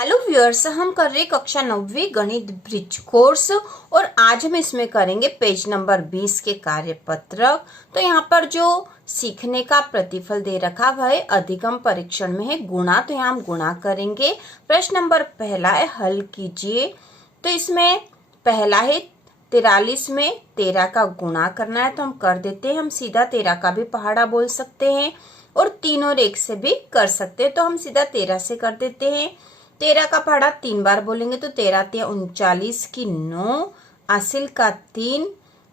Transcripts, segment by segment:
Hello viewers, हम कर रहे कक्षा 9वीं गणित ब्रिज कोर्स और आज हम इसमें करेंगे पेज नंबर 20 के कार्यपत्रक। तो यहाँ पर जो सीखने का प्रतिफल दे रखा हुआ है अधिगम परीक्षण में है गुणा, तो यहाँ हम गुणा करेंगे। प्रश्न नंबर पहला है हल कीजिए। तो इसमें पहला है 43 में 13 का गुणा करना है, तो हम कर देते हैं। हम सीधा 13 का भी पहाड़ा बोल सकते हैं और 3 और 1 से भी कर सकते हैं, तो हम सीधा 13 से कर देते हैं। 13 का पहाड़ा 3 बार बोलेंगे तो 13 तिया 39 की 9 हासिल का 3।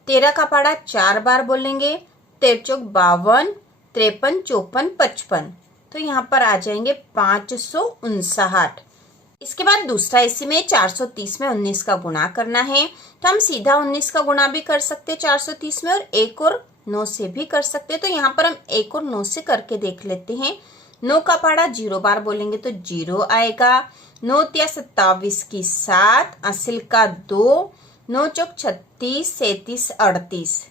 13 का पहाड़ा 4 बार बोलेंगे 13 चौक 52 53 54 55, तो यहाँ पर आ जाएंगे 559। इसके बाद दूसरा इसी में 430 में 19 का गुणा करना है, तो हम सीधा 19 का गुणा भी कर सकते हैं 430 में, और 1 और 9 से भी कर सकते हैं। तो यहाँ पर हम 1 और 9 से करके देख लेते हैं। 9 का पहाड़ा 0 बार बोलेंगे तो 0 आएगा। 9 तिया 27 की 7 हासिल का 2 9 चौक 36 37 38।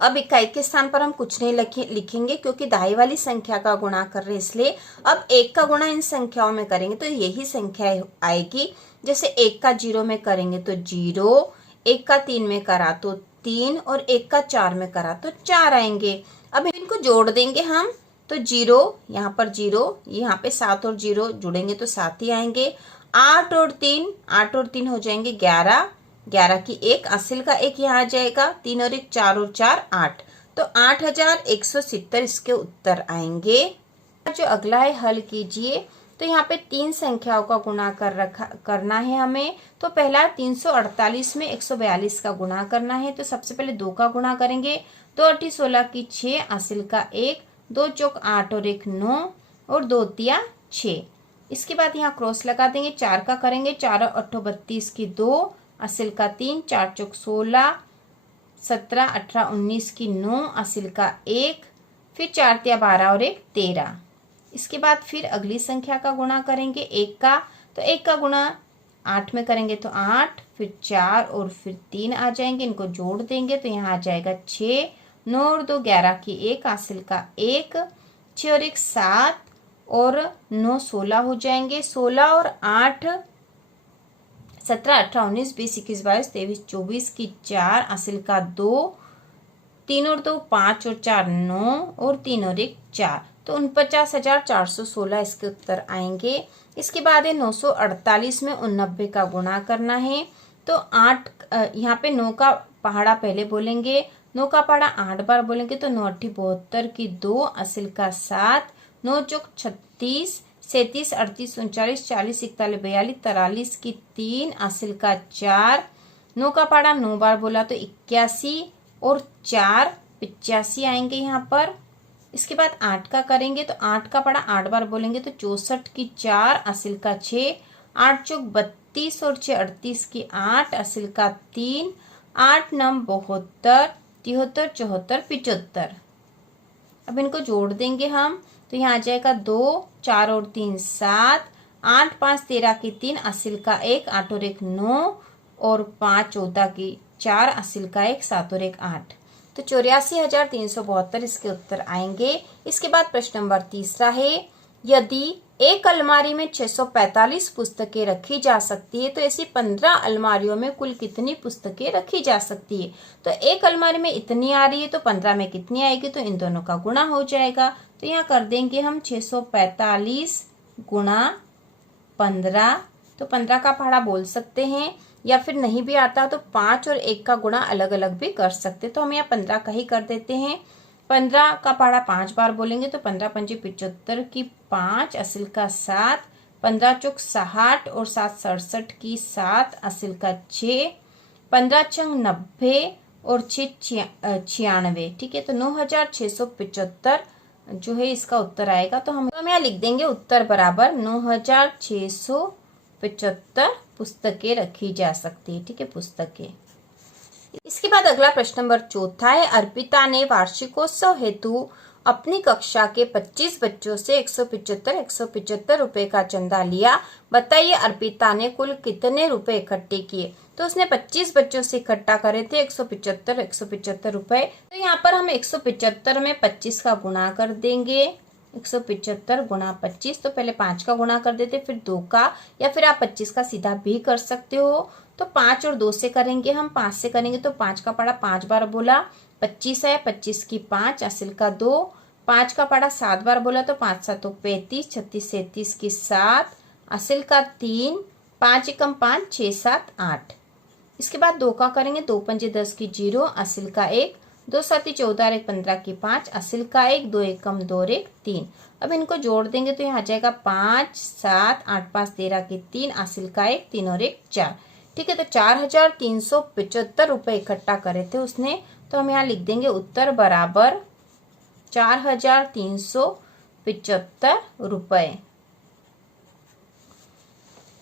अब इकाई के स्थान पर हम कुछ नहीं लिखेंगे क्योंकि दाई वाली संख्या का गुणा कर रहे हैं, इसलिए अब 1 का गुणा इन संख्याओं में करेंगे तो यही संख्या आएगी। जैसे 1 का 0 में करेंगे तो 0, 1 का 3 में करा तो 3 और 1 का 4 में करा तो 4 आएंगे। अब इनको जोड़ देंगे हम, तो 0 यहाँ पर 0, यहाँ पे 7 और 0 जुड़ेंगे तो 7 ही आएंगे। 8 और 3 हो जाएंगे 11, 11 की 1 हासिल का 1 यहाँ आ जाएगा। 3 और 1 4 और 4 8, तो 8170 इसके उत्तर आएंगे। जो अगला है हल कीजिए। तो यहाँ पे 3 संख्याओं का गुणा करना है हमें। तो पहला 348 में 142 का गुणा करना है, तो सबसे पहले 2 का गुणा करेंगे। 2 8 16 की 6 हासिल का 1, 2 चौक 8 और 1 9 और 2 तिया 6। इसके बाद यहाँ क्रॉस लगा देंगे। 4 का करेंगे 4 और 8 32 की 2 हासिल का 3, 4 चौक 16 17 18 19 की 9 हासिल का 1, फिर 4 तिया 12 और 1 13। इसके बाद फिर अगली संख्या का गुणा करेंगे 1 का, तो 1 का गुणा 8 में करेंगे तो 8, फिर 4 और फिर 3 आ जाएंगे। इनको जोड़ देंगे तो यहाँ आ जाएगा 6, 9 और 2 11 की 1 हासिल का 1, 6 और 1 7 और 9 16 हो जाएंगे। 16 और 8 17 18 19 20 21 22 23 24 की 4 हासिल का 2, 3 और 2 5 और 4 9 और 3 और 1 4, तो 49,416 इसके उत्तर आएंगे। इसके बाद है 948 में 89 का गुणा करना है। तो 8 यहाँ पे 9 का पहाड़ा पहले बोलेंगे। 9 का पहाड़ा 8 बार बोलेंगे तो 9 8 72 की 2 हासिल का 7, 9 चौक 36 37 38 39 40 41 42 43 की 3 हासिल का 4। 9 का पहाड़ा 9 बार बोला तो 81 और 4 85 आएंगे यहाँ पर। इसके बाद 8 का करेंगे तो 8 का पहाड़ा 8 बार बोलेंगे तो 64 की 4 हासिल का 6, 8 चौक 32 और 6 38 की 8 हासिल का 3, 8 9 72 73 74 75। अब इनको जोड़ देंगे हम, तो यहाँ आ जाएगा 2 4 और 3 7, 8 5 13 की 3 हासिल का 1, 8 और 1 9 और 5 14 की 4 हासिल का 1, 7 और 1 8, तो 84,372 इसके उत्तर आएंगे। इसके बाद प्रश्न नंबर तीसरा है यदि एक अलमारी में 645 पुस्तकें रखी जा सकती है तो ऐसी 15 अलमारियों में कुल कितनी पुस्तकें रखी जा सकती है। तो एक अलमारी में इतनी आ रही है तो 15 में कितनी आएगी, तो इन दोनों का गुणा हो जाएगा। तो यहाँ कर देंगे हम 645 गुणा 15, तो 15 का पहाड़ा बोल सकते हैं, या फिर नहीं भी आता तो 5 और 1 का गुणा अलग अलग भी कर सकते, तो हम यहाँ 15 का ही कर देते हैं। 15 का पहाड़ा 5 बार बोलेंगे तो 15 पंजे 75 की 5 हासिल का 7, 15 चौक 60 और 7 67 की 7 हासिल का 6, 15 छंग 90 और 6 96, ठीक है। तो 9675 जो है इसका उत्तर आएगा। तो हम यहाँ लिख देंगे उत्तर बराबर 9675 पुस्तकें रखी जा सकती है, ठीक है, पुस्तकें। इसके बाद अगला प्रश्न नंबर चौथा है अर्पिता ने वार्षिकोत्सव हेतु अपनी कक्षा के 25 बच्चों से 175 रुपए का चंदा लिया। बताइए अर्पिता ने कुल कितने रुपए इकट्ठे किए। तो उसने 25 बच्चों से इकट्ठा करे थे 175 रुपए। तो यहाँ पर हम 175 में 25 का गुणा कर देंगे 175 गुणा 25, तो पहले 5 का गुणा कर देते, फिर 2 का, या फिर आप 25 का सीधा भी कर सकते हो। तो 5 और 2 से करेंगे हम, 5 से करेंगे तो 5 का पड़ा 5 बार बोला 25 है, 25 की 5 असिल का 2, 5 का पड़ा 7 बार बोला तो 5 7 35, 36 से 30 की 7 असिल का 3, 5 एकम 5, 6 7 8। इसके बाद 2 का करेंगे, 2 पंजे 10 की 0 असिल का 1, 2 7 14 1 15 की 5 असिल का 1, 2 एकम 2 और 1 3। अब इनको जोड़ देंगे तो यहाँ आ जाएगा 5 7 8 5 13 की 3 असिल का 1, 3 और 1 4। ठीक है, तो 4375 रुपए इकट्ठा करे थे उसने, तो हम यहाँ लिख देंगे उत्तर बराबर 4375 रुपए।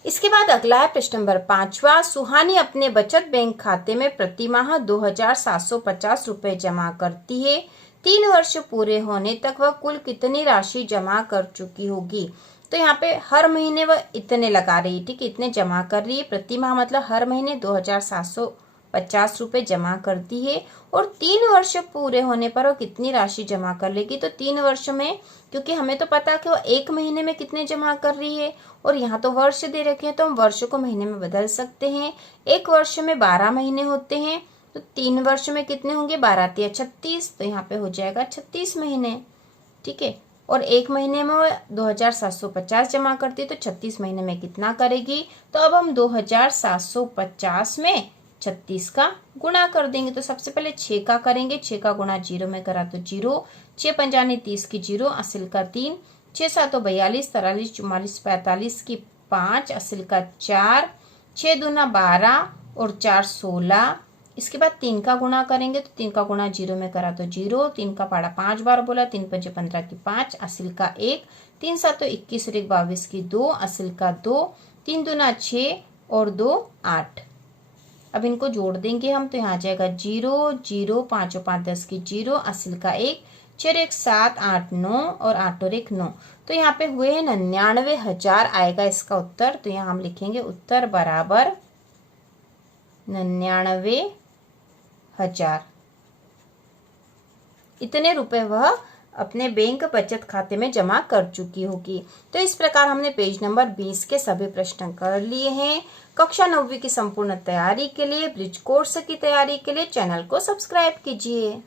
इसके बाद अगला है प्रश्न नंबर 5वां। सुहानी अपने बचत बैंक खाते में प्रतिमाह 2750 रुपए जमा करती है। 3 वर्ष पूरे होने तक वह कुल कितनी राशि जमा कर चुकी होगी? तो यहाँ पे हर महीने वह इतने लगा रही है, ठीक है, इतने जमा कर रही है। प्रतिमाह मतलब हर महीने 2750 रुपए जमा करती है, और 3 वर्ष पूरे होने पर वो कितनी राशि जमा कर लेगी? तो 3 वर्ष में, क्योंकि हमें तो पता है कि वो 1 महीने में कितने जमा कर रही है, और यहाँ तो वर्ष दे रखे हैं तो हम वर्ष को महीने में बदल सकते हैं। 1 वर्ष में 12 महीने होते हैं, तो 3 वर्ष में कितने होंगे? 12 तिया 36, तो यहाँ पे हो जाएगा 36 महीने। ठीक है, और 1 महीने में 2750 जमा करती है, तो 36 महीने में कितना करेगी? तो अब हम 2750 में 36 का गुणा कर देंगे। तो सबसे पहले 6 का करेंगे, 6 का गुणा 0 में करा तो 0, 6 पंजाने 30 की 0 असिल का 3, 6 7 42 43 44 45 की 5 असिल का 4, 6 दूना 12 और 4 16। इसके बाद 3 का गुणा करेंगे, तो 3 का गुणा 0 में करा तो 0, 3 का पाड़ा 5 बार बोला, 3 पंजे 15 की 5 असिल का 1, 3 7 21 और 1 22 की 2 असिल का 2, 3 दूना 6 और 2 8। अब इनको जोड़ देंगे हम, तो यहाँ आ जाएगा 0 0 5 और 5 10 की 0 असिल का 1, 4 1 7 8 9 और 8 और 1 9। तो यहाँ पे हुए हैं 99,000 आएगा इसका उत्तर। तो यहाँ हम लिखेंगे उत्तर बराबर 99,000। इतने रुपए वह अपने बैंक बचत खाते में जमा कर चुकी होगी। तो इस प्रकार हमने पेज नंबर 20 के सभी प्रश्न कर लिए हैं। कक्षा 9वीं की संपूर्ण तैयारी के लिए, ब्रिज कोर्स की तैयारी के लिए चैनल को सब्सक्राइब कीजिए।